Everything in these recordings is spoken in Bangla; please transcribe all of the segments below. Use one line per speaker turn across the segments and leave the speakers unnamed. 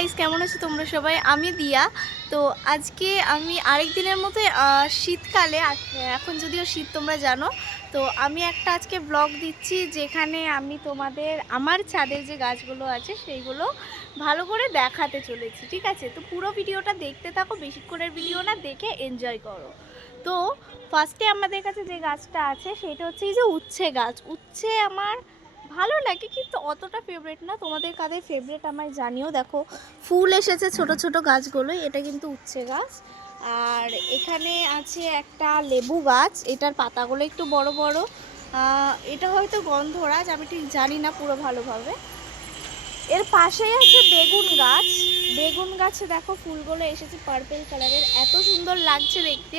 গাইস কেমন আছো তোমরা সবাই? আমি দিয়া। তো আজকে আমি আরেক দিনের মতো শীতকালে এখন যদিও শীত তোমরা জানো, তো আমি একটা আজকে ব্লগ দিচ্ছি যেখানে আমি তোমাদের, আমার ছাদের যে গাছগুলো আছে সেইগুলো ভালো করে দেখাতে চলেছি, ঠিক আছে? তো পুরো ভিডিওটা দেখতে থাকো, বেশিক্ষণের ভিডিও না, দেখে এনজয় করো। তো ফার্স্টে আমাদের কাছে যে গাছটা আছে, সেটা হচ্ছে এই যে উচ্ছে গাছ। উচ্ছে আমার ভালো লাগে, কিন্তু অতটা ফেভারিট না। তোমাদের কাদের ফেভারিট আমায় জানিও। দেখো, ফুল এসেছে ছোট ছোট গাছগুলো এটা কিন্তু উচ্ছে গাছ। আর এখানে আছে একটা লেবু গাছ, এটার পাতাগুলো একটু বড় বড়। এটা হয়তো গন্ধরাজ, আমি ঠিক জানি না পুরো ভালোভাবে। এর পাশেই আছে বেগুন গাছ। বেগুন গাছে দেখো, ফুলগুলো এসেছে পার্পেল কালারের এত সুন্দর লাগছে দেখতে।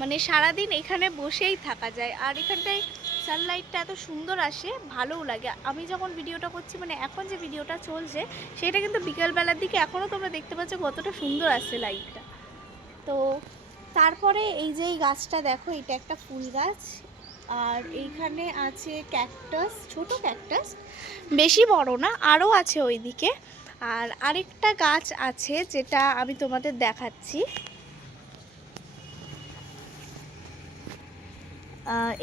মানে সারাদিন এখানে বসেই থাকা যায়। আর এখানটায় সানলাইটটা এত সুন্দর আসে, ভালোও লাগে। আমি যখন ভিডিওটা করছি মানে এখন যে ভিডিওটা চলছে, সেটা কিন্তু বিকেলবেলার দিকে এখনও তোমরা দেখতে পাচ্ছ কতটা সুন্দর আসছে লাইটটা তো তারপরে এই যে এই গাছটা দেখো, এটা একটা ফুল গাছ। আর এইখানে আছে ক্যাকটাস ছোট ক্যাকটাস বেশি বড় না আরও আছে ওইদিকে। আর আরেকটা গাছ আছে যেটা আমি তোমাদের দেখাচ্ছি।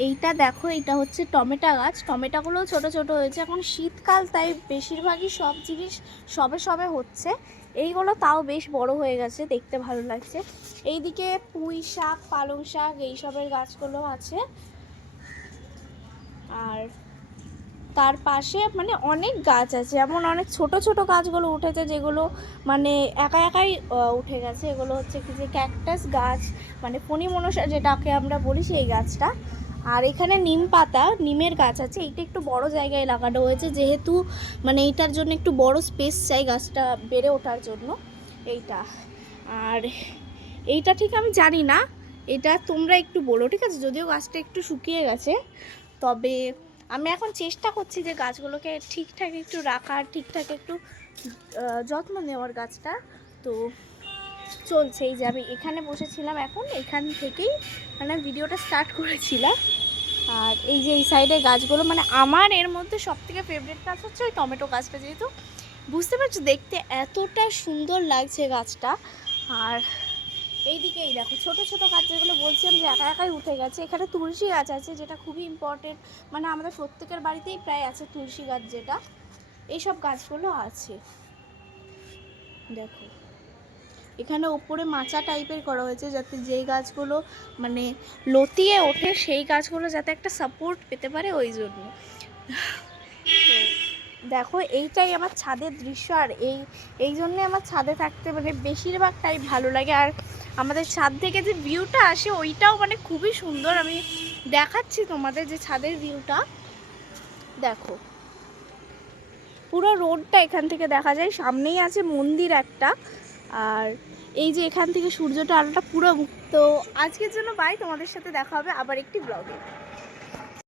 এইটা দেখো এটা হচ্ছে টমেটো গাছ। টমেটোগুলো ছোট ছোট হয়েছে। এখন শীতকাল, তাই বেশিরভাগই সব জিনিস সবে সবে হচ্ছে। এইগুলো তাও বেশ বড় হয়ে গেছে, দেখতে ভালো লাগছে। এইদিকে পুঁই শাক, পালং শাক, এইসবের গাছগুলো আছে। আর তার পাশে মানে অনেক গাছ আছে। এমন অনেক ছোট ছোট গাছগুলো উঠেছে যেগুলো মানে একা একাই উঠে গেছে। এগুলো হচ্ছে কি যে ক্যাকটাস গাছ মানে ফণি মনসা যেটাকে আমরা বলি সেই গাছটা। আর এখানে নিম পাতা, নিমের গাছ আছে। এইটা একটু বড় জায়গায় লাগানো হয়েছে যেহেতু মানে এইটার জন্য একটু বড় স্পেস চাই গাছটা বেড়ে ওঠার জন্য। এইটা। আর এইটা ঠিক আমি জানি না। এটা তোমরা একটু বলো, ঠিক আছে? যদিও গাছটা একটু শুকিয়ে গেছে, তবে আমি এখন চেষ্টা করছি যে গাছগুলোকে ঠিকঠাক একটু রাখার, ঠিকঠাক একটু যত্ন নেওয়ার গাছটা। তো চলছে, এই যে আমি এখানে বসেছিলাম এখন, এখান থেকেই মানে ভিডিওটা স্টার্ট করেছিলাম। আর এই যে এই সাইডে গাছগুলো মানে আমার এর মধ্যে সব থেকে ফেভারিট গাছ হচ্ছে ওই টমেটো গাছটা, যেহেতু বুঝতে পারছ দেখতে এতটা সুন্দর লাগছে গাছটা। আর এইদিকে এই দেখো, ছোট ছোট গাছ যেগুলো বলছিলাম যে একা একাই উঠে গেছে। এখানে তুলসী গাছ আছে, যেটা খুবই ইম্পর্টেন্ট মানে আমাদের প্রত্যেকের বাড়িতেই প্রায় আছে তুলসী গাছ যেটা। এইসব গাছগুলো আছে। দেখো, এখানে ওপরে মাচা টাইপের করা হয়েছে, যাতে যেই গাছগুলো মানে লতিয়ে ওঠে, সেই গাছগুলো যাতে একটা সাপোর্ট পেতে পারে ওই জন্য। তো দেখো, এইটাই আমার ছাদের দৃশ্য আর এই এই জন্যে আমার ছাদে থাকতে মানে বেশিরভাগটাই ভালো লাগে। আর আমাদের ছাদ থেকে যে ভিউটা আসে, ওইটাও মানে খুবই সুন্দর। আমি দেখাচ্ছি তোমাদের যে ছাদের ভিউটা। দেখো, পুরো রোডটা এখান থেকে দেখা যায়। সামনেই আছে মন্দির একটা। আর এই যে এখান থেকে সূর্যটা আলোটা পুরো তো আজকের জন্য বাই তোমাদের সাথে দেখা হবে আবার একটি ব্লগে